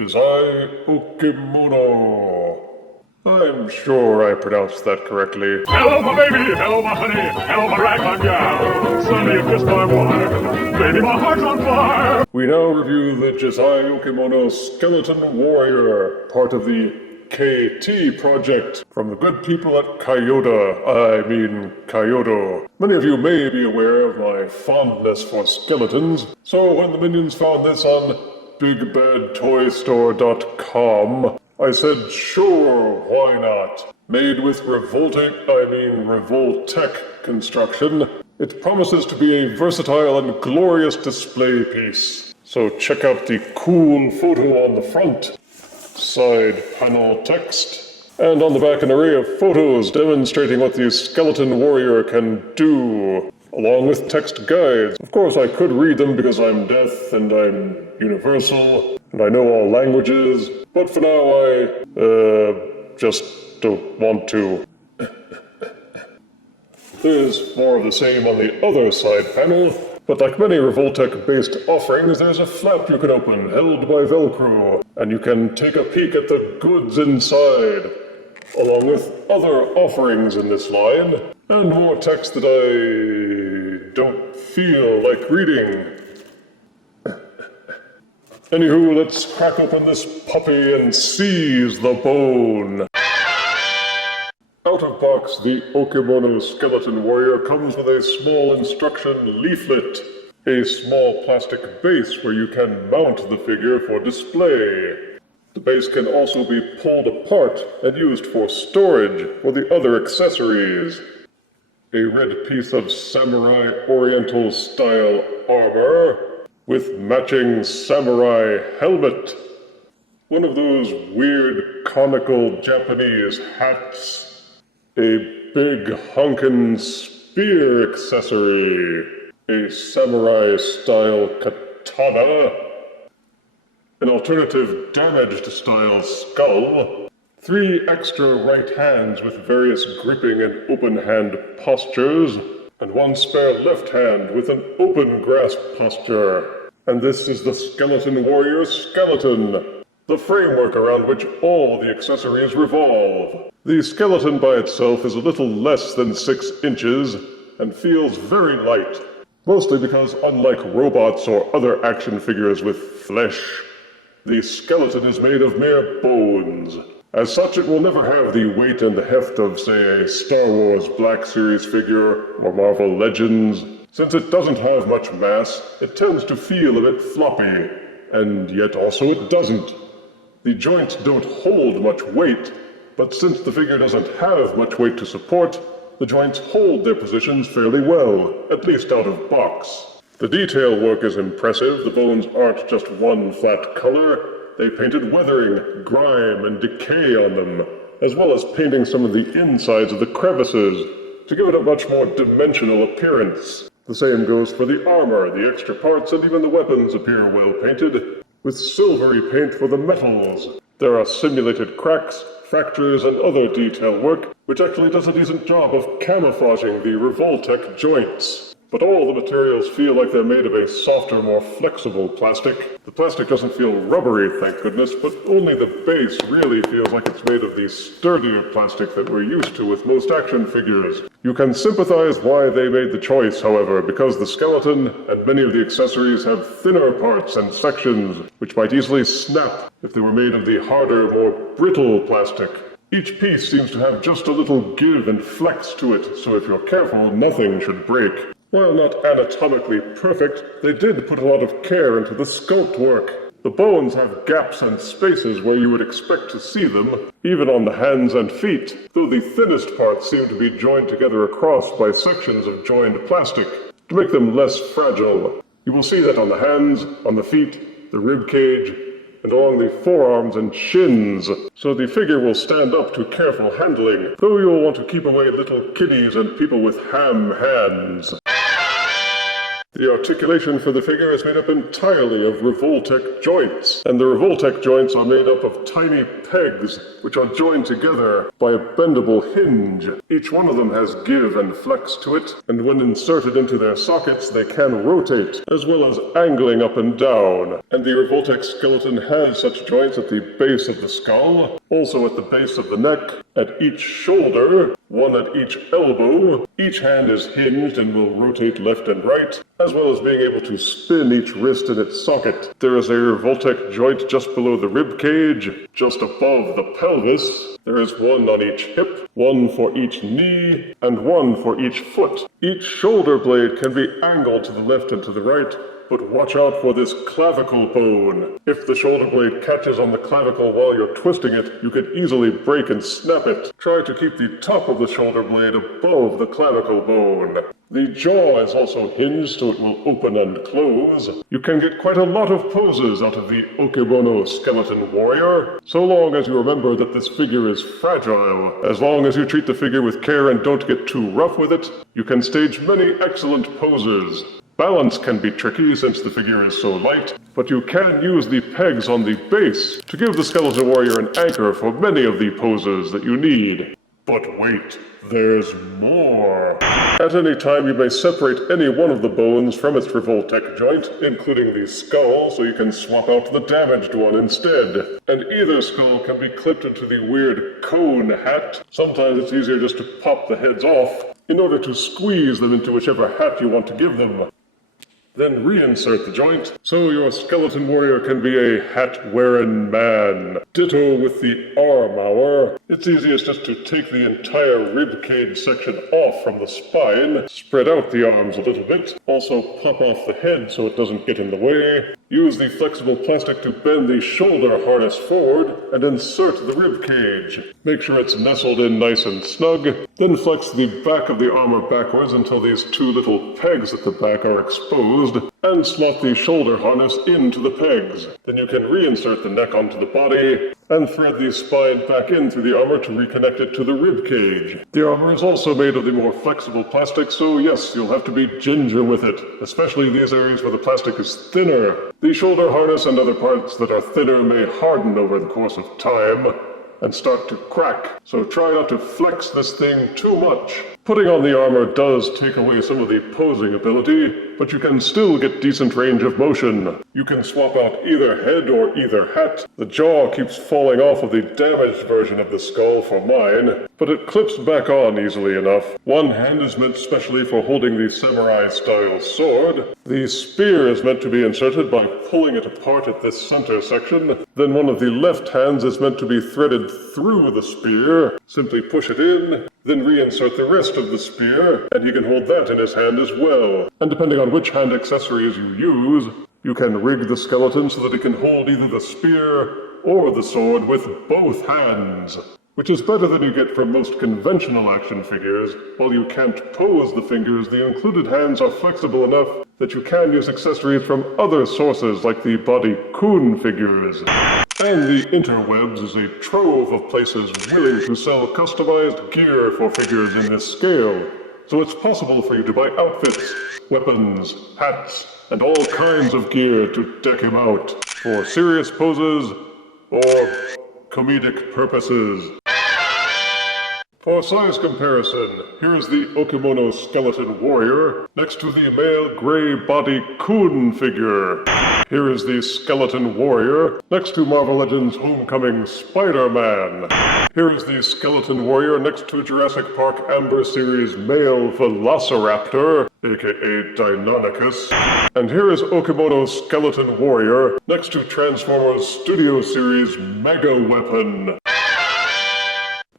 Jizai Okimono. I'm sure I pronounced that correctly. Hello, my baby! Hello, my honey! Hello, my ragtime gal! Suddenly you kissed my wife! Baby, my heart's on fire! We now review the Jizai Okimono Skeleton Warrior, part of the KT project from the good people at Kaiyodo. Many of you may be aware of my fondness for skeletons, so when the minions found this on BigBadToyStore.com, I said, sure, why not? Made with Revoltech construction, it promises to be a versatile and glorious display piece. So check out the cool photo on the front, side panel text, and on the back an array of photos demonstrating what the skeleton warrior can do, along with text guides. Of course, I could read them because I'm deaf and I'm universal, and I know all languages, but for now I, just don't want to. There's more of the same on the other side panel, but like many Revoltech-based offerings, there's a flap you can open, held by Velcro, and you can take a peek at the goods inside, along with other offerings in this line, and more text that I don't feel like reading. Anywho, let's crack open this puppy and seize the bone. Out of box, the Okimono Skeleton Warrior comes with a small instruction leaflet, a small plastic base where you can mount the figure for display. The base can also be pulled apart and used for storage for the other accessories. A red piece of samurai oriental style armor with matching samurai helmet. One of those weird conical Japanese hats. A big honkin' spear accessory. A samurai-style katana. An alternative damaged-style skull. 3 extra right hands with various gripping and open hand postures. And 1 spare left hand with an open grasp posture. And this is the Skeleton Warrior skeleton, the framework around which all the accessories revolve. The skeleton by itself is a little less than 6 inches and feels very light, mostly because unlike robots or other action figures with flesh, the skeleton is made of mere bones. As such, it will never have the weight and the heft of, say, a Star Wars Black Series figure or Marvel Legends. Since it doesn't have much mass, it tends to feel a bit floppy, and yet also it doesn't. The joints don't hold much weight, but since the figure doesn't have much weight to support, the joints hold their positions fairly well, at least out of box. The detail work is impressive. The bones aren't just one flat color. They painted weathering, grime, and decay on them, as well as painting some of the insides of the crevices to give it a much more dimensional appearance. The same goes for the armor. The extra parts and even the weapons appear well painted, with silvery paint for the metals. There are simulated cracks, fractures, and other detail work, which actually does a decent job of camouflaging the Revoltech joints. But all the materials feel like they're made of a softer, more flexible plastic. The plastic doesn't feel rubbery, thank goodness, but only the base really feels like it's made of the sturdier plastic that we're used to with most action figures. You can sympathize why they made the choice, however, because the skeleton and many of the accessories have thinner parts and sections, which might easily snap if they were made of the harder, more brittle plastic. Each piece seems to have just a little give and flex to it, so if you're careful, nothing should break. While not anatomically perfect, they did put a lot of care into the sculpt work. The bones have gaps and spaces where you would expect to see them, even on the hands and feet, though the thinnest parts seem to be joined together across by sections of joined plastic, to make them less fragile. You will see that on the hands, on the feet, the rib cage, and along the forearms and shins, so the figure will stand up to careful handling, though you'll want to keep away little kiddies and people with ham hands. The The articulation for the figure is made up entirely of Revoltech joints, and the Revoltech joints are made up of tiny pegs, which are joined together by a bendable hinge. Each one of them has give and flex to it, and when inserted into their sockets, they can rotate, as well as angling up and down. And the Revoltech skeleton has such joints at the base of the skull, also at the base of the neck, at each shoulder, one at each elbow. Each hand is hinged and will rotate left and right, as well as being able to spin each wrist in its socket. There is a Revoltech joint just below the rib cage, just above the pelvis. There is one on each hip, one for each knee, and one for each foot. Each shoulder blade can be angled to the left and to the right, but watch out for this clavicle bone. If the shoulder blade catches on the clavicle while you're twisting it, you could easily break and snap it. Try to keep the top of the shoulder blade above the clavicle bone. The jaw is also hinged so it will open and close. You can get quite a lot of poses out of the Okimono skeleton warrior, so long as you remember that this figure is fragile. As long as you treat the figure with care and don't get too rough with it, you can stage many excellent poses. Balance can be tricky since the figure is so light, but you can use the pegs on the base to give the skeleton warrior an anchor for many of the poses that you need. But wait, there's more! At any time you may separate any one of the bones from its Revoltech joint, including the skull, so you can swap out the damaged one instead. And either skull can be clipped into the weird cone hat. Sometimes it's easier just to pop the heads off in order to squeeze them into whichever hat you want to give them. Then reinsert the joint, so your skeleton warrior can be a hat-wearing man. Ditto with the arm hour. It's easiest just to take the entire ribcage section off from the spine, spread out the arms a little bit, also pop off the head so it doesn't get in the way. Use the flexible plastic to bend the shoulder harness forward, and insert the ribcage. Make sure it's nestled in nice and snug, then flex the back of the armor backwards until these two little pegs at the back are exposed, and slot the shoulder harness into the pegs. Then you can reinsert the neck onto the body, and thread the spine back in through the armor to reconnect it to the rib cage. The armor is also made of the more flexible plastic, so yes, you'll have to be ginger with it, especially these areas where the plastic is thinner. The shoulder harness and other parts that are thinner may harden over the course of time and start to crack, so try not to flex this thing too much. Putting on the armor does take away some of the posing ability, but you can still get decent range of motion. You can swap out either head or either hat. The jaw keeps falling off of the damaged version of the skull for mine, but it clips back on easily enough. One hand is meant specially for holding the samurai-style sword. The spear is meant to be inserted by pulling it apart at this center section. Then one of the left hands is meant to be threaded through the spear. Simply push it in, then reinsert the rest of the spear, and he can hold that in his hand as well. And depending on which hand accessories you use, you can rig the skeleton so that it can hold either the spear or the sword with both hands, which is better than you get from most conventional action figures. While you can't pose the fingers, the included hands are flexible enough that you can use accessories from other sources like the body-kun figures. And the interwebs is a trove of places willing to sell customized gear for figures in this scale. So it's possible for you to buy outfits, weapons, hats, and all kinds of gear to deck him out for serious poses or comedic purposes. For size comparison, here is the Okimono skeleton warrior next to the male gray body kun figure. Here is the skeleton warrior next to Marvel Legends Homecoming Spider-Man. Here is the skeleton warrior next to Jurassic Park Amber Series male Velociraptor, aka Deinonychus. And here is Okimono skeleton warrior next to Transformers Studio Series Mega Weapon.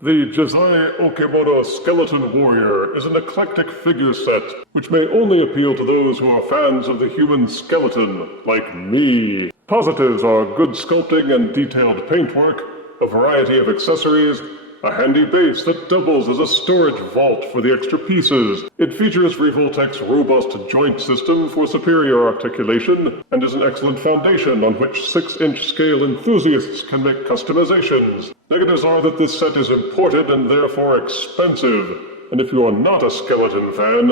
The Jizai Okimono Skeleton Warrior is an eclectic figure set, which may only appeal to those who are fans of the human skeleton, like me. Positives are good sculpting and detailed paintwork, a variety of accessories, a handy base that doubles as a storage vault for the extra pieces. It features Revoltech's robust joint system for superior articulation, and is an excellent foundation on which 6-inch scale enthusiasts can make customizations. Negatives are that this set is imported and therefore expensive, and if you are not a skeleton fan,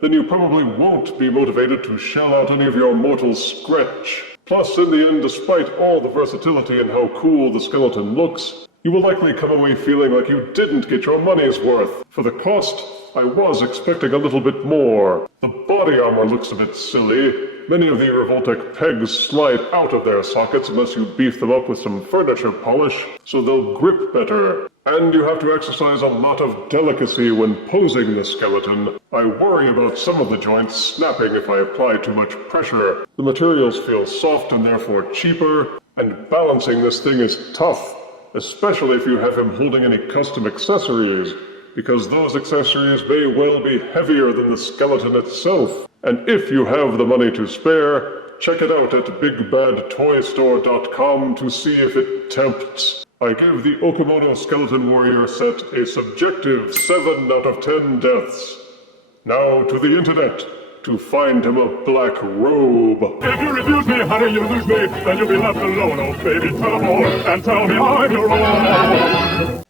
then you probably won't be motivated to shell out any of your mortal scratch. Plus, in the end, despite all the versatility and how cool the skeleton looks, you will likely come away feeling like you didn't get your money's worth. For the cost, I was expecting a little bit more. The body armor looks a bit silly. Many of the Revoltech pegs slide out of their sockets unless you beef them up with some furniture polish, so they'll grip better. And you have to exercise a lot of delicacy when posing the skeleton. I worry about some of the joints snapping if I apply too much pressure. The materials feel soft and therefore cheaper, and balancing this thing is tough, especially if you have him holding any custom accessories, because those accessories may well be heavier than the skeleton itself. And if you have the money to spare, check it out at bigbadtoystore.com to see if it tempts. I give the Okimono Skeleton Warrior set a subjective 7 out of 10 deaths. Now to the internet to find him a black robe. If you refuse me, honey, you lose me, then you'll be left alone, oh baby, tell them all, and tell me I'm your own.